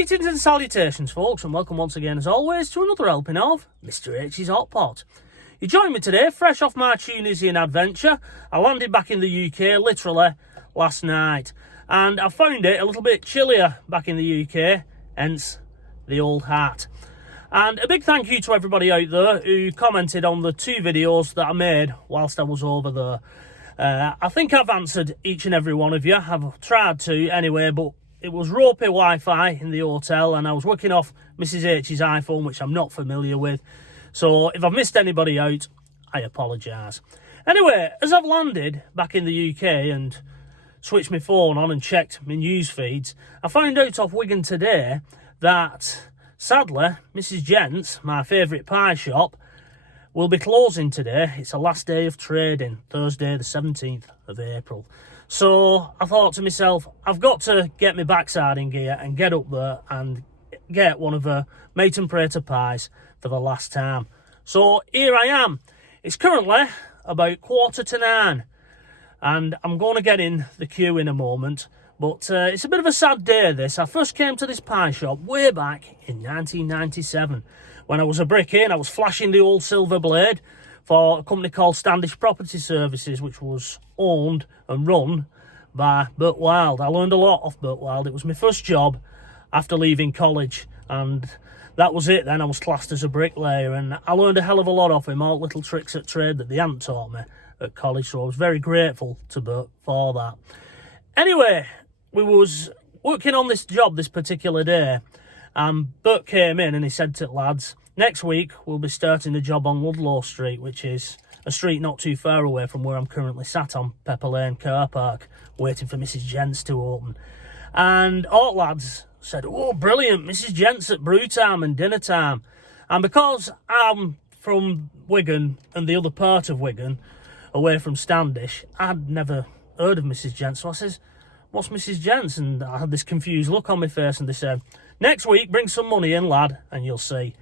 Greetings and salutations, folks, and welcome once again, as always, to another helping of Mr H's Hot Pot. You join me today, fresh off my Tunisian adventure. I landed back in the UK, literally, last night. And I found it a little bit chillier back in the UK, hence the old hat. And a big thank you to everybody out there who commented on the 2 videos that I made whilst I was over there. I think I've answered each and every one of you. I've tried to anyway, but it was ropey Wi-Fi in the hotel, and I was working off Mrs H's iPhone, which I'm not familiar with. So if I've missed anybody out, I apologise. Anyway, as I've landed back in the UK and switched my phone on and checked my news feeds, I found out off Wigan today that, sadly, Mrs Gents, my favourite pie shop, will be closing today. It's the last day of trading, Thursday the 17th of April. So I thought to myself, I've got to get my backside in gear and get up there and get one of the mate and prater pies for the last time. So here I am. It's currently about 8:45 and I'm going to get in the queue in a moment. But it's a bit of a sad day, this. I first came to this pie shop way back in 1997. When I was a brickie and I was flashing the old silver blade for a company called Standish Property Services, which was owned and run by Bert Wild. I learned a lot off Bert Wild. It was my first job after leaving college, and that was it then. I was classed as a bricklayer, and I learned a hell of a lot off him, all little tricks at trade that they hadn't taught me at college, so I was very grateful to Bert for that. Anyway, we was working on this job this particular day, and Bert came in and he said to the lads, next week we'll be starting the job on Ludlow Street, which is a street not too far away from where I'm currently sat on Pepper Lane car park, waiting for Mrs Gents to open. And all lads said, oh, brilliant, Mrs Gents at brew time and dinner time. And because I'm from Wigan and the other part of Wigan, away from Standish, I'd never heard of Mrs Gents. So I says, what's Mrs Gents? And I had this confused look on my face, and they said, next week, bring some money in, lad, and you'll see.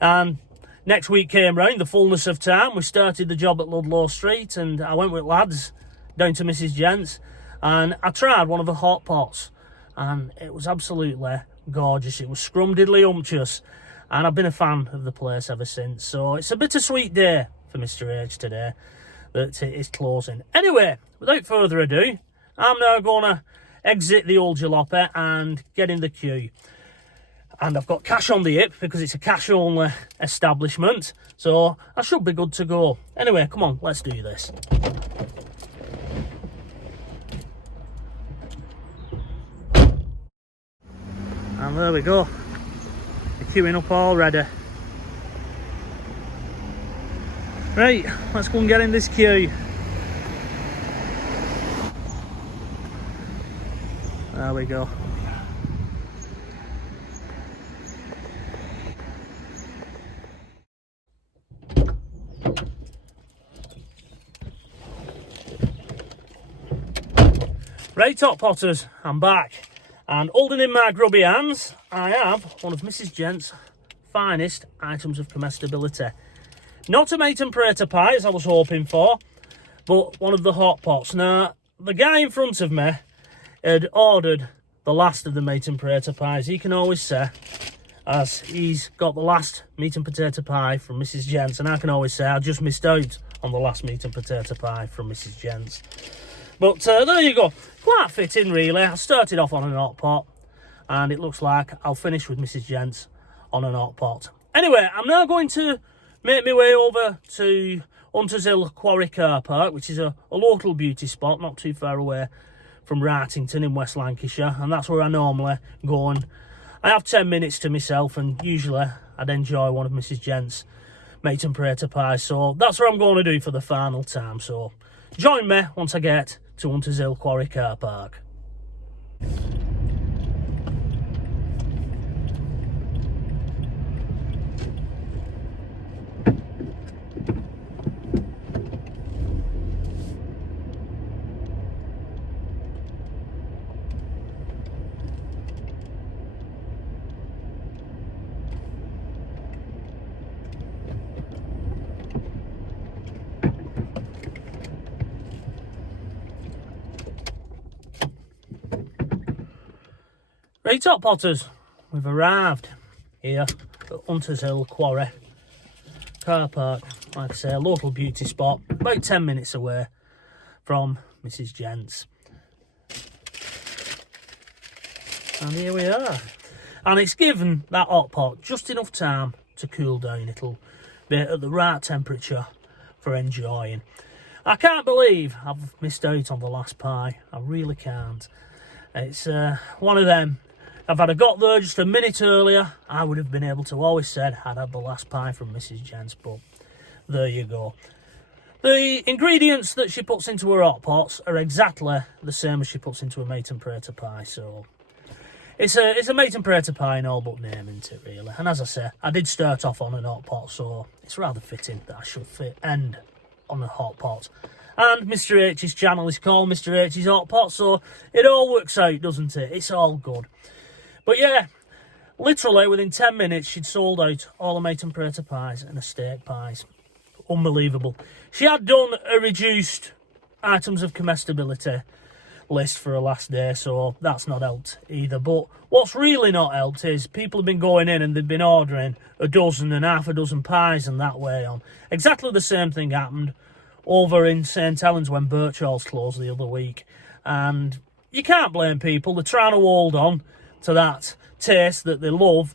And next week came round, the fullness of time. We started the job at Ludlow Street, and I went with lads down to Mrs Gents, and I tried one of the hot pots, and it was absolutely gorgeous. It was scrum-diddly-umptious, and I've been a fan of the place ever since. So it's a bittersweet day for Mr H today that it is closing. Anyway, without further ado, I'm now going to exit the old jalopy and get in the queue. And I've got cash on the hip because it's a cash-only establishment, so I should be good to go. Anyway, come on, let's do this. And there we go. They're queuing up already. Right, let's go and get in this queue. There we go. Right, Hot Potters, I'm back, and holding in my grubby hands, I have one of Mrs Gents' finest items of comestibility. Not a mate and prater pie, as I was hoping for, but one of the hot pots. Now, the guy in front of me had ordered the last of the mate and prater pies. He can always say, as he's got the last meat and potato pie from Mrs Gents, and I can always say I just missed out on the last meat and potato pie from Mrs Gents. But there you go, quite fitting really. I started off on an hot pot, and it looks like I'll finish with Mrs Gents on an hot pot. Anyway, I'm now going to make my way over to Hunters Hill Quarry Car Park, which is a local beauty spot not too far away from Wrightington in West Lancashire, and that's where I normally go, and I have 10 minutes to myself, and usually I'd enjoy one of Mrs Gents' mate and prater pies, so that's what I'm going to do for the final time. So join me once I get to Hunters Hill Quarry Car Park. Right, Hot Potters, we've arrived here at Hunters Hill Quarry car park. Like I say, a local beauty spot, about 10 minutes away from Mrs Gents. And here we are. And it's given that hot pot just enough time to cool down. It'll be at the right temperature for enjoying. I can't believe I've missed out on the last pie. I really can't. It's one of them. If I'd have got there just a minute earlier, I would have been able to always said I'd had the last pie from Mrs Gents, but there you go. The ingredients that she puts into her hot pots are exactly the same as she puts into a mate and prater pie, so it's a mate and prater pie in all but name, isn't it, really? And as I say, I did start off on an hot pot, so it's rather fitting that I should end on a hot pot. And Mr H's channel is called Mr H's Hot Pot, so it all works out, doesn't it? It's all good. But yeah, literally within 10 minutes, she'd sold out all the mate and prater pies and the steak pies. Unbelievable. She had done a reduced items of comestibility list for her last day, so that's not helped either. But what's really not helped is people have been going in and they've been ordering a dozen and half a dozen pies and that way on. Exactly the same thing happened over in St Helens when Birchall's closed the other week. And you can't blame people. They're trying to hold on to that taste that they love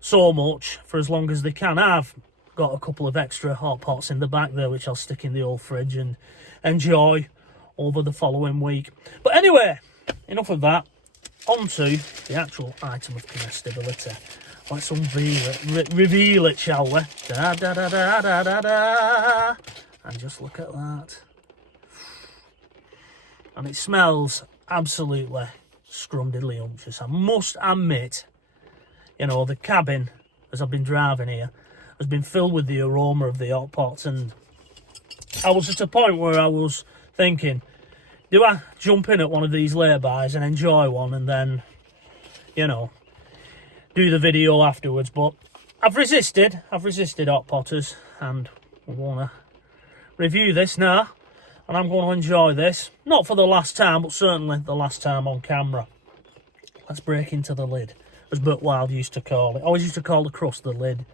so much for as long as they can. I've got a couple of extra hot pots in the back there which I'll stick in the old fridge and enjoy over the following week. But anyway, enough of that. On to the actual item of comestibility. Let's unveil it, reveal it, shall we? Da da da da da da da. And just look at that. And it smells absolutely scrumdiddly-umptious. I must admit, you know, the cabin, as I've been driving here, has been filled with the aroma of the hot pots, and I was at a point where I was thinking, do I jump in at one of these laybys and enjoy one and then, you know, do the video afterwards? But I've resisted hot potters, and I want to review this now, and I'm going to enjoy this, not for the last time, but certainly the last time on camera. Let's break into the lid, as Burt Wilde used to call it. Always used to call the crust the lid.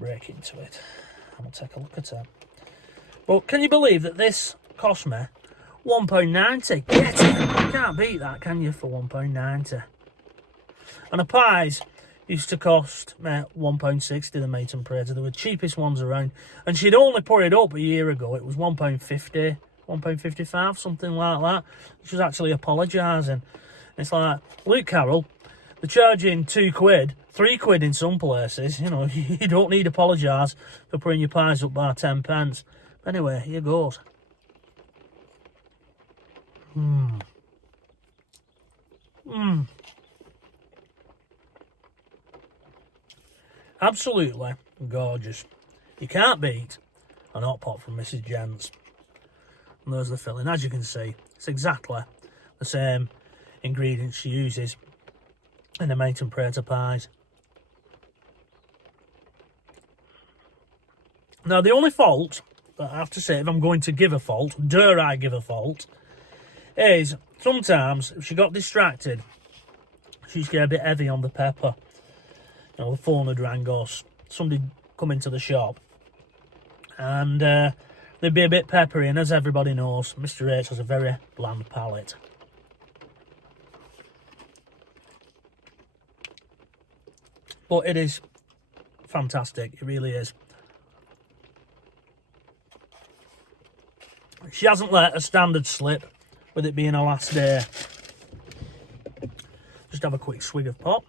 Break into it, and we'll take a look at it. But can you believe that this cost me £1.90? Get it! You can't beat that, can you, for £1.90? And the pies used to cost me £1.60, the mate and prater. They were the cheapest ones around. And she'd only put it up a year ago. It was £1.50, £1.55, something like that. She was actually apologising. It's like, Luke Carroll, they're charging £2, £3 in some places. You know, you don't need to apologise for putting your pies up by 10 pence. Anyway, here goes. Absolutely gorgeous. You can't beat an hot pot from Mrs Gents. And there's the filling. As you can see, it's exactly the same ingredients she uses in the mate and prater pies. Now, the only fault that I have to say, if I'm going to give a fault, dare I give a fault, is sometimes if she got distracted, she's get a bit heavy on the pepper. You know, the phone had rang or somebody come into the shop, and they'd be a bit peppery, and as everybody knows, Mr H has a very bland palate. But it is fantastic, it really is. She hasn't let a standard slip with it being her last day. Just have a quick swig of pop.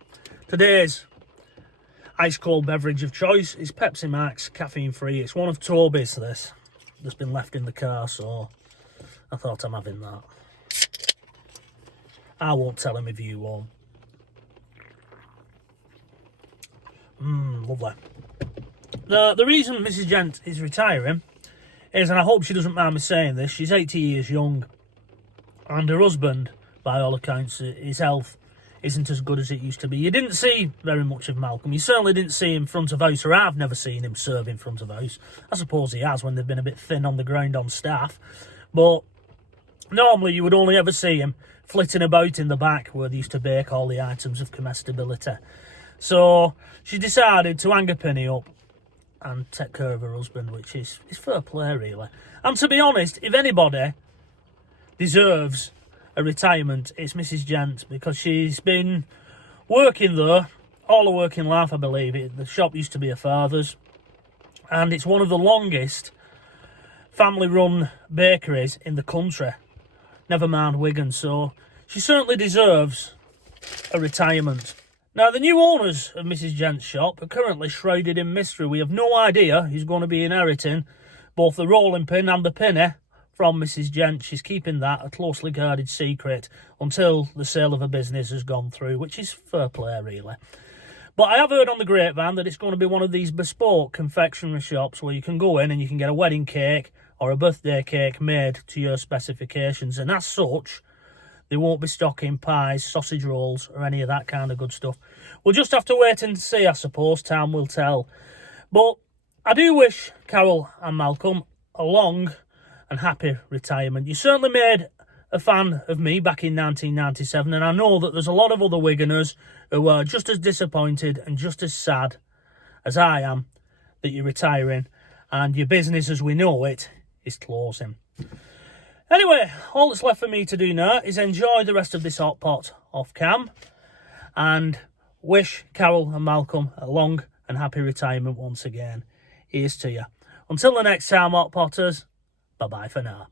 Today's ice cold beverage of choice is Pepsi Max, caffeine free. It's one of Toby's, this, that's been left in the car, so I thought I'm having that. I won't tell him if you won't. Lovely. The reason Mrs Gent is retiring is, and I hope she doesn't mind me saying this, she's 80 years young, and her husband, by all accounts, his health isn't as good as it used to be. You didn't see very much of Malcolm. You certainly didn't see him front of house, or I've never seen him serve in front of house. I suppose he has when they've been a bit thin on the ground on staff, but normally you would only ever see him flitting about in the back where they used to bake all the items of comestibility. So she decided to hang a penny up and take care of her husband, which is fair play, really. And to be honest, if anybody deserves a retirement, it's Mrs Gents, because she's been working there all her working life, I believe. The shop used to be her father's, and it's one of the longest family-run bakeries in the country, never mind Wigan, so she certainly deserves a retirement. Now, the new owners of Mrs Gents' shop are currently shrouded in mystery. We have no idea who's going to be inheriting both the rolling pin and the penny from Mrs Gents. She's keeping that a closely guarded secret until the sale of her business has gone through, which is fair play, really. But I have heard on the grapevine that it's going to be one of these bespoke confectionery shops where you can go in and you can get a wedding cake or a birthday cake made to your specifications. And as such, they won't be stocking pies, sausage rolls, or any of that kind of good stuff. We'll just have to wait and see, I suppose. Time will tell. But I do wish Carol and Malcolm a long and happy retirement. You certainly made a fan of me back in 1997, and I know that there's a lot of other Wiganers who are just as disappointed and just as sad as I am that you're retiring and your business as we know it is closing. Anyway, all that's left for me to do now is enjoy the rest of this hot pot off cam and wish Carol and Malcolm a long and happy retirement once again. Here's to you. Until the next time, hot potters, bye-bye for now.